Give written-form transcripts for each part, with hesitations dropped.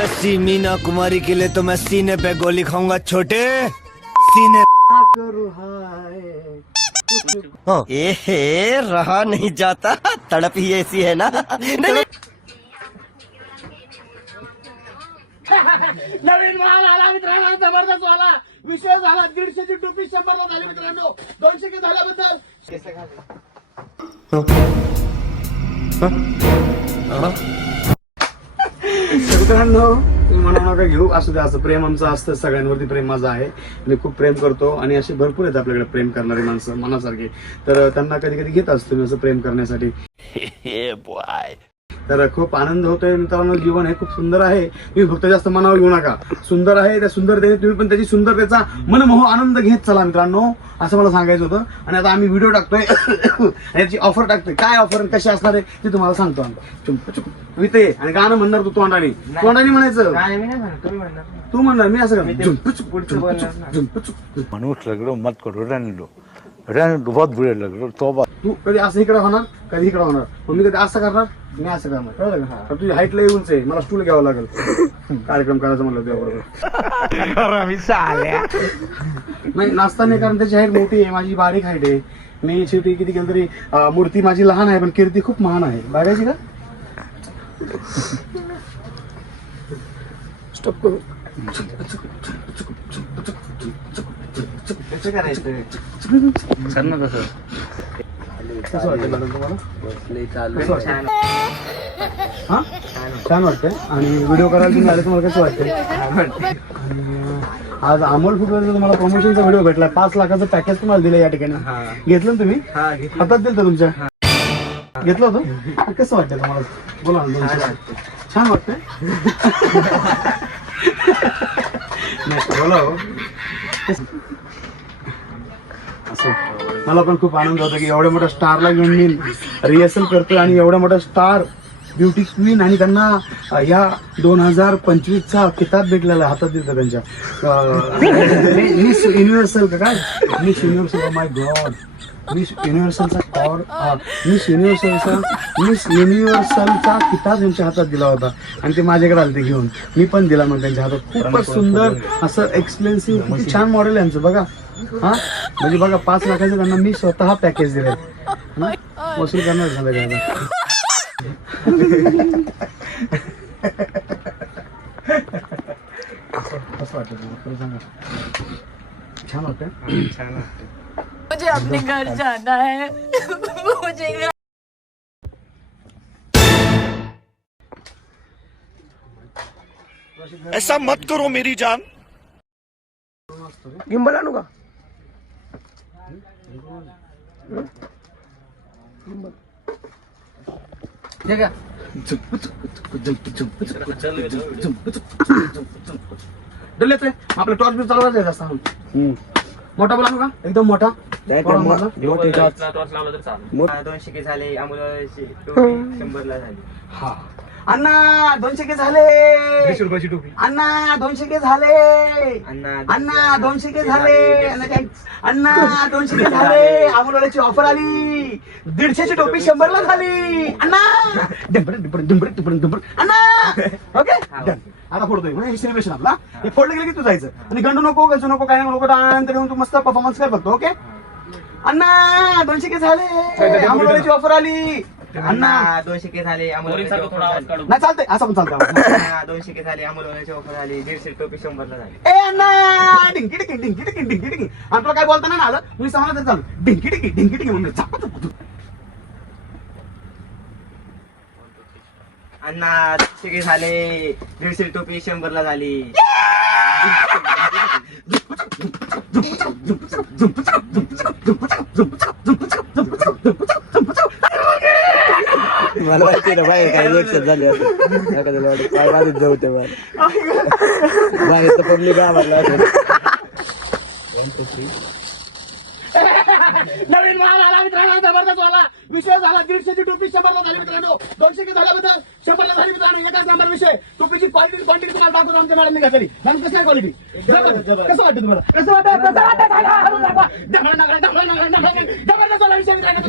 ऐसी मीना कुमारी के लिए तो मैं सीने पे गोली खाऊंगा छोटे, सीने। ए रहा नहीं जाता, तड़प ही ऐसी है ना। नहीं। नवीन माल आला मित्रांनो, जबरदस्त वाला विषय झाला. 150 ची टोपी 100 ला झाली मित्रांनो. 200 के झाल्याबद्दल मित्रांनो म्हणू नका घेऊ, असू द्या. असं प्रेम आमचं असतं, सगळ्यांवरती प्रेम माझं आहे. मी खूप प्रेम करतो आणि असे भरपूर आहेत आपल्याकडे प्रेम करणारे माणसं मनासारखे. तर त्यांना कधी कधी घेत असतो मी असं प्रेम करण्यासाठी. तर खूप आनंद होतोय मित्रांनो. जीवन हे खूप सुंदर आहे. तुम्ही फक्त जास्त मनावर घेऊ नका. सुंदर आहे, त्या सुंदरतेने तुम्ही पण त्याची सुंदरतेचा मनमोह आनंद घेत चला मित्रांनो, असं मला सांगायचं होतं. आणि आता आम्ही व्हिडिओ टाकतोय याची ऑफर टाकतोय. काय ऑफर कशी असणार आहे ते तुम्हाला सांगतो आम्ही. इथे आणि गाणं म्हणणार तू तोंडाने म्हणायचं. तू म्हणणार, मी असं मनुष्य लग रहा मत करो, रहने दो बहुत बुरे लग रहे तो. तू कधी असं इकडे होणार, कधी इकडे होणार. मग मी कधी असं करणार, मी असं करणार. कळलं का? तर तुझी हाईट लई उंच आहे, मला स्टूल घ्यावं लागेल कार्यक्रम करायचं म्हणलं तुझ्याबरोबर. नाही नाचता नाही, कारण त्याची हाईट मोठी आहे, माझी बारीक हाईट आहे. मी शेवटी किती केलं तरी मूर्ती माझी लहान आहे, पण कीर्ती खूप महान आहे. बघायची का? स्टॉप करू. कसं वाटतं मॅडम तुम्हाला? हा छान वाटतंय. आणि व्हिडिओ करायला तुम्ही आले, तुम्हाला कसं वाटतंय? आज अमोल फुटवेअरचा तुम्हाला प्रमोशनचा व्हिडिओ भेटला. 5 लाखाचं पॅकेज तुम्हाला दिलं या ठिकाणी. घेतलं ना तुम्ही? हातात दिलं तुमच्या? घेतलं होतं. कसं वाटतं तुम्हाला? बोला ना. छान वाटतंय. नाही बोला हो. असं मला पण खूप आनंद होता की एवढ्या मोठ्या स्टारला घेऊन मी रिहर्सल करतोय. आणि एवढ्या मोठ्या स्टार ब्युटी क्वीन, आणि त्यांना या 2025चा किताब भेटलेला हातात दिलं त्यांच्या. मिस युनिव्हर्सल का काय, मिस युनिव्हर्सल. माय गॉड, मिस युनिव्हर्सलचा मिस युनिव्हर्सलचा किताब यांच्या हातात दिला होता. आणि ते माझ्याकडे आले ते घेऊन. मी पण दिला मग त्यांच्या हातात. खूपच सुंदर असं एक्सपेन्सिव्ह, किती छान मॉडेल आहे यांचं बघा. हा म्हणजे बघा, 5 लाखाचं त्यांना मी स्वतः पॅकेज दिले. वसूल करणार झालं का? कसं वाटतं तुला सांगा? छान वाटतं. छान वाटतं. मुझे अपने घर जाना है. मुझे ऐसा मत करो मेरी जान. गिंबल आणू का? आपला टॉर्च बी चालवायचा आहे. मोठा बोला का? एकदम मोठा. 200 के झाले. अमोल 100 ला झाली. हा अण्णा 200 के झाले. 100 रुपयाची टोपी. अण्णा 200 के झाले. अण्णा 200 के झाले. अण्णा 200 के झाले. अमोलवाल्याची ऑफर आली. 150 ची टोपी 100 ला झाली. अण्णा अण्णा. ओके आता फोडतोय म्हणजे सेलिब्रेशन आपला. हे फोडलं गेलं की तू जायचं आणि गंडू नको, गजू नको, काय नको. डान्स तू मस्त परफॉर्मन्स कर फक्त. ओके अण्णा 200 के झाले. अमोलवाल्याची ऑफर आली. अण्णा 200 के झाले. अमोल नाही चालतंय, असं पण चालतं. 200 के झाले. अमोलवाल्याची ऑफर आली. 150 टोपी 100 ला झाली. ए अण्णा डिंकी टिकी डिंकी टिकी डिंकी टिकी. आणि तुला काय बोलताना ना आलं, तुम्ही सांगा तर चालू. डिंकी टिकी डिंकी टिकी म्हणून अण्णा 200 के झाले. 150 टोपी 100 ला झाली. मला माहिती ना बाहेर काही रिएक्शन झाली असं. काय माझी जाऊ ते बाहेर तर पब्लिक आवडला. नवीन माल आला मित्रांनो, जबरदस्त वाला विषय झाला. 150 ची टोपी 100 ला झाली मित्रांनो. 200 के झाल्याबद्दल 100 ला झाली मित्रांनो. एकाच नंबर विषय. टोपीची क्वालिटी तुम्हाला दाखवतो आमच्या मॅडमने घातली. मॅडम कसं आहे क्वालिटी? कसं वाटतं तुम्हाला? कसं वाटतं? जबरदस्त वाला विषय मित्रांनो.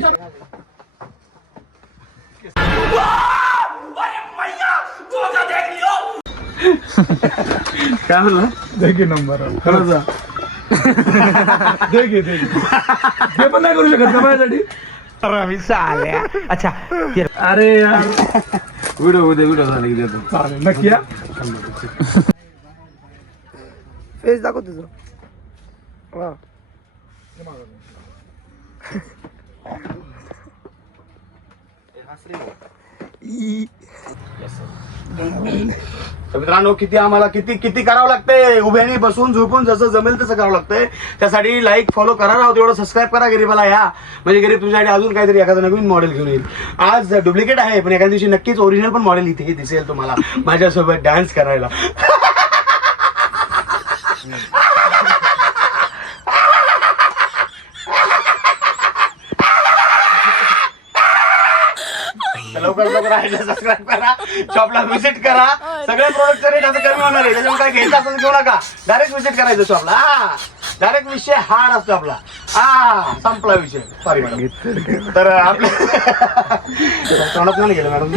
काय म्हणलं दे की नंबर कोणाचा दे की ते पण नाही करू शकत का माझ्यासाठी अरे यार व्हिडिओ झाले की देतो चालेल नक्की या. फेस दाखव तुझं वा तर मित्रांनो आम्हाला किती करावं लागतंय उभ्याने बसून झोपून जसं जमेल तसं करावं लागतंय. त्यासाठी लाईक फॉलो करा राहू तेवढं सबस्क्राईब करा गरीबाला या म्हणजे गरीब तुमच्यासाठी अजून काहीतरी एखादं नवीन मॉडेल घेऊन येईल. आज डुप्लिकेट आहे पण एखाद्या दिवशी नक्कीच ओरिजिनल पण मॉडेल इथे दिसेल तुम्हाला माझ्यासोबत डान्स करायला. लवकर आहे सबस्क्राईब करा शॉपला व्हिजिट करा. सगळे प्रोडक्टचा रेट आता कमी होणार आहे त्याच्यामुळे काय घ्यायचं असेल घेऊ नका डायरेक्ट व्हिजिट करायचं शॉपला. डायरेक्ट विषय हार्ड असतो आपला. संपला विषय. Sorry madam. तर आपल्या तोंडात नाही गेलं मॅडम.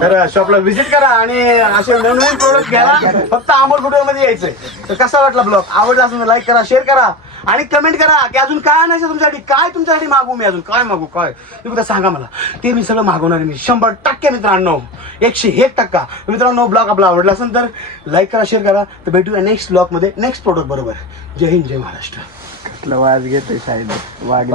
तर शॉपला व्हिजिट करा आणि असे नवीन प्रोडक्ट घ्यायला फक्त अमोल फुटवेअर मध्ये यायचंय. तर कसा वाटला ब्लॉग आवडला असेल लाईक करा शेअर करा आणि कमेंट करा की अजून काय आणायचं तुमच्यासाठी काय तुमच्यासाठी मागू मी अजून काय मागू काय तुम्ही फक्त सांगा मला ते मी सगळं मागवणार मी 100% मित्रांनो 101%. मित्रांनो ब्लॉग आपला आवडला असेल तर लाईक करा शेअर करा. तर भेटूया नेक्स्ट ब्लॉग मध्ये नेक्स्ट प्रोडक्ट बरोबर. जय हिंद जय महाराष्ट्र. वाज घेतोय साईड वाघ